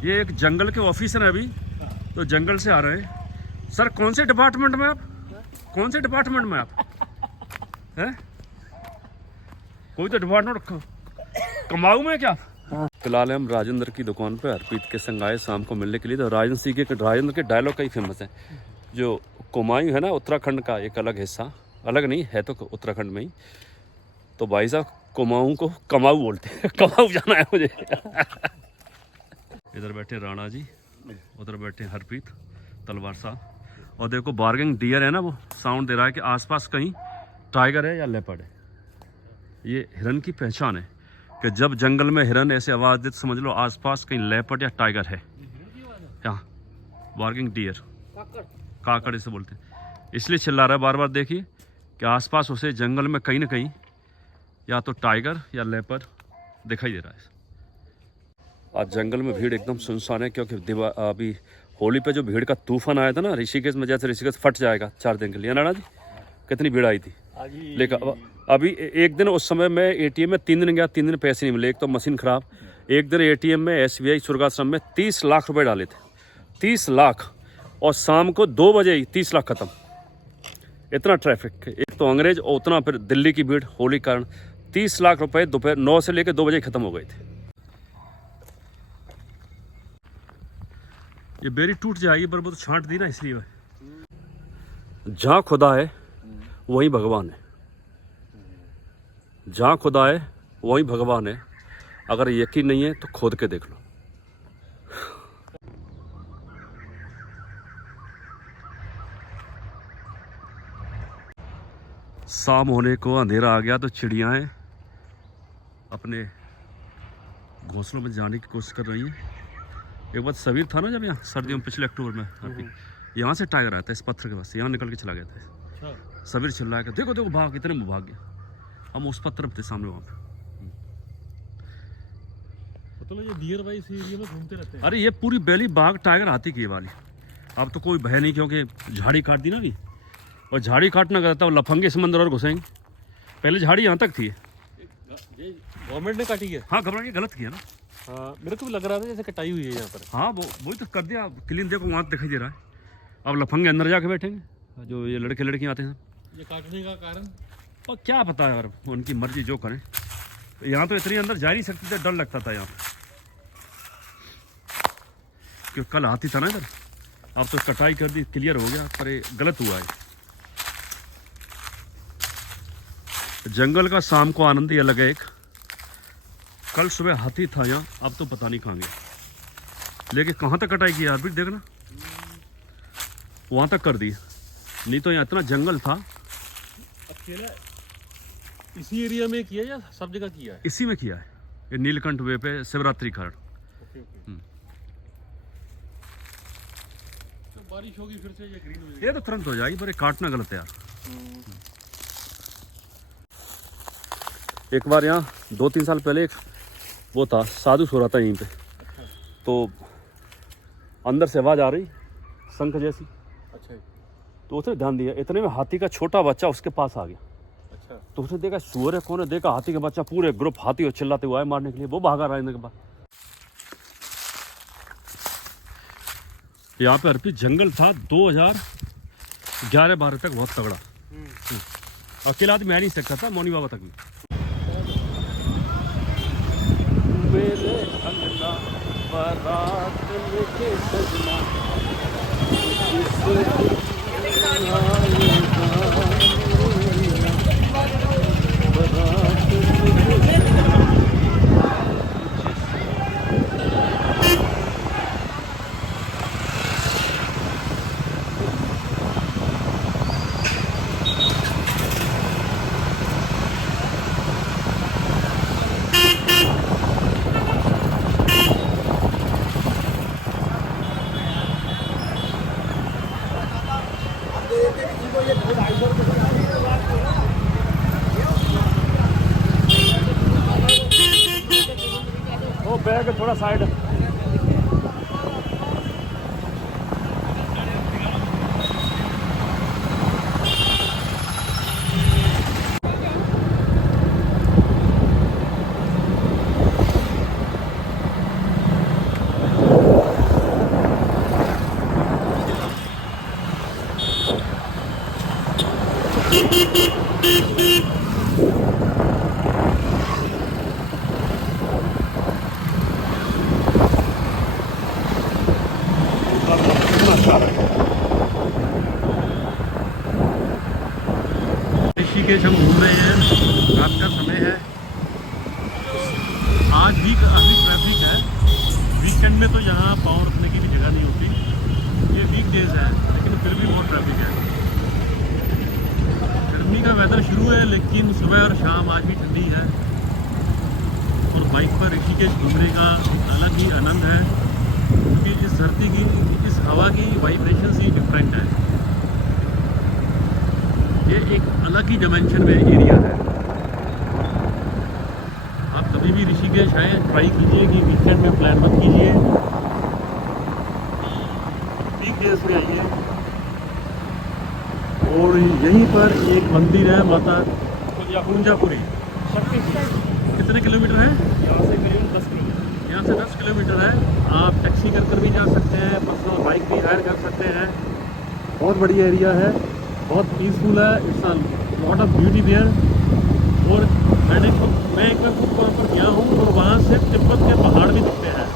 ये एक जंगल के ऑफिसर हैं अभी, तो जंगल से आ रहे हैं। सर कौन से डिपार्टमेंट में आप, कौन से डिपार्टमेंट में आप हैं? कोई तो डिपार्टमेंट कमाऊ में क्या? फिलहाल हम राजेंद्र की दुकान पे हरप्रीत के संग आए शाम को मिलने के लिए। तो राजेंद्र के डायलॉग कई फेमस हैं। जो कुमाऊं है ना, उत्तराखंड का एक अलग हिस्सा, अलग नहीं है तो उत्तराखंड में ही। तो भाई साहब कुमाऊं को कमाऊ बोलते हैं। कमाऊ जाना है मुझे। इधर बैठे राणा जी, उधर बैठे हरप्रीत तलवार साहब। और देखो बार्गिंग डियर है ना, वो साउंड दे रहा है कि आसपास कहीं टाइगर है या लेपर्ड है। ये हिरन की पहचान है कि जब जंगल में हिरन ऐसे आवाज़ दे तो समझ लो आसपास कहीं लेपर्ड या टाइगर है। यहाँ बार्गिंग डियर, काकड़ इसे बोलते हैं, इसलिए चिल्ला रहा है बार बार। देखिए कि आसपास उसे जंगल में कहीं ना कहीं या तो टाइगर या लेपर्ड दिखाई दे रहा है। आज जंगल में भीड़ एकदम सुनसान है, क्योंकि अभी होली पे जो भीड़ का तूफान आया था ना ऋषिकेश में, जैसे ऋषिकेश फट जाएगा 4 दिन के लिए। नाना जी कितनी भीड़ आई थी। लेकिन अभी एक दिन उस समय में एटीएम में 3 दिन गया, 3 दिन पैसे नहीं मिले। एक तो मशीन खराब। एक दिन एटीएम में SBI सुरगाश्रम में 30 लाख रुपए डाले थे, 30 लाख, और शाम को 2 बजे ही 30 लाख खत्म। इतना ट्रैफिक, एक तो अंग्रेज और उतना फिर दिल्ली की भीड़ होली कारण 30 लाख रुपए दोपहर 9 से लेकर 2 बजे खत्म हो गए थे। ये बेरी टूट जाएगी पर वो तो छांट दी ना, इसलिए। जहाँ खुदा है वहीं भगवान है, जहाँ खुदा है वहीं भगवान है। अगर यकीन नहीं है तो खोद के देख लो। शाम होने को अंधेरा आ गया तो चिड़ियाएँ अपने घोंसलों में जाने की कोशिश कर रही हैं। एक बार सबीर था ना, जब यहाँ सर्दियों में पिछले अक्टूबर में, यहाँ से टाइगर आया था इस पत्थर के पास, यहाँ निकल के चला गया था। सबीर चिल्लाया कि देखो देखो भाग, इतने में भाग गया। हम उस पत्थर थे सामने वहाँ पे। मतलब ये डियर वाइज एरिया में घूमते रहते हैं। अरे ये पूरी बैली बाघ टाइगर हाथी की वाली। अब तो कोई भय नहीं, क्योंकि झाड़ी काट दी ना अभी, और झाड़ी काटना करता है लफंगे समंदर और घुसेंगे। पहले झाड़ी यहाँ तक थी, गवर्नमेंट ने काटी है। हाँ घबरा के गलत किया ना। हाँ मेरे को भी लग रहा था जैसे कटाई हुई है यहाँ पर। हाँ वही तो कर दिया क्लीन। देखो वहाँ दिखाई दे रहा है। अब लफंगे अंदर जाके बैठेंगे, जो ये लड़के लड़कियाँ आते हैं। ये काटने का कारण और क्या पता है यार, उनकी मर्जी, जो करें। यहाँ तो इतनी अंदर जा नहीं सकते थे, डर लगता था यहाँ, क्योंकि कल हाथी था ना इधर। अब तो कटाई कर दी, क्लियर हो गया, पर ये गलत हुआ है। जंगल का शाम को आनंद ही अलग है एक। कल सुबह हाथी था यहाँ, अब तो पता नहीं कहाँ गया। लेकिन कहाँ तक कटाई किया अभी देखना, वहाँ तक कर दी। नहीं तो यहाँ इतना जंगल था। अकेला इसी एरिया में किया या सब जगह किया है? इसी में किया है, ये नीलकंठ वे पे शिवरात्रि कारण। तो बारिश होगी फिर से ये ग्रीन हो जाएगी। ये तो तुरंत हो जाएगी, पर ये काटना गलत है यार। एक बार यहाँ 2-3 साल पहले एक वो था, साधु सो रहा था यहीं पे। तो अंदर से आवाज़ आ रही शंख जैसी। अच्छा। तो उसने ध्यान दिया, इतने में हाथी का छोटा बच्चा उसके पास आ गया। अच्छा। तो उसने देखा सुअर है, कौन है, देखा हाथी का बच्चा, पूरे ग्रुप हाथी और चिल्लाते हुए आए मारने के लिए। वो भागा राजेंद्र के पास। यहाँ पे अर्पित जंगल था 2011-12 तक, बहुत तगड़ा। अकेला आदमी आ नहीं सकता था, मौनी बाबा तक भी। मेरे अंगना बारात लेके सजना, वो बैग थोड़ा साइड। ऋषिकेश हम घूम रहे हैं, रात का समय है। आज भी काफ़ी ट्रैफिक है। वीकेंड में तो यहाँ पाँव रखने की भी जगह नहीं होती। ये वीक डेज है लेकिन फिर भी बहुत ट्रैफिक है। गर्मी का वेदर शुरू है लेकिन सुबह और शाम आज भी ठंडी है। और बाइक पर ऋषिकेश घूमने का अलग ही आनंद है, क्योंकि इस धरती की, इस हवा की वाइब्रेशन ही डिफरेंट है। ये एक अलग ही डायमेंशन में एरिया है। आप कभी भी ऋषिकेश आए, ट्राई कीजिए कि वीकेंड में प्लान मत कीजिए, वीक डेज में आइए। और यहीं पर एक मंदिर है माता कुंजापुरी। कितने किलोमीटर है यहाँ से? करीबन 10 किलोमीटर। यहाँ से 10 किलोमीटर है। आप टैक्सी कर भी जा सकते हैं, पर्सनल बाइक भी हायर कर सकते हैं। बहुत बढ़िया एरिया है, बहुत पीसफुल है। It's a lot of beauty there. और मैं एक बार खुद वहाँ पर गया हूँ और वहाँ से तिब्बत के पहाड़ भी दिखते हैं।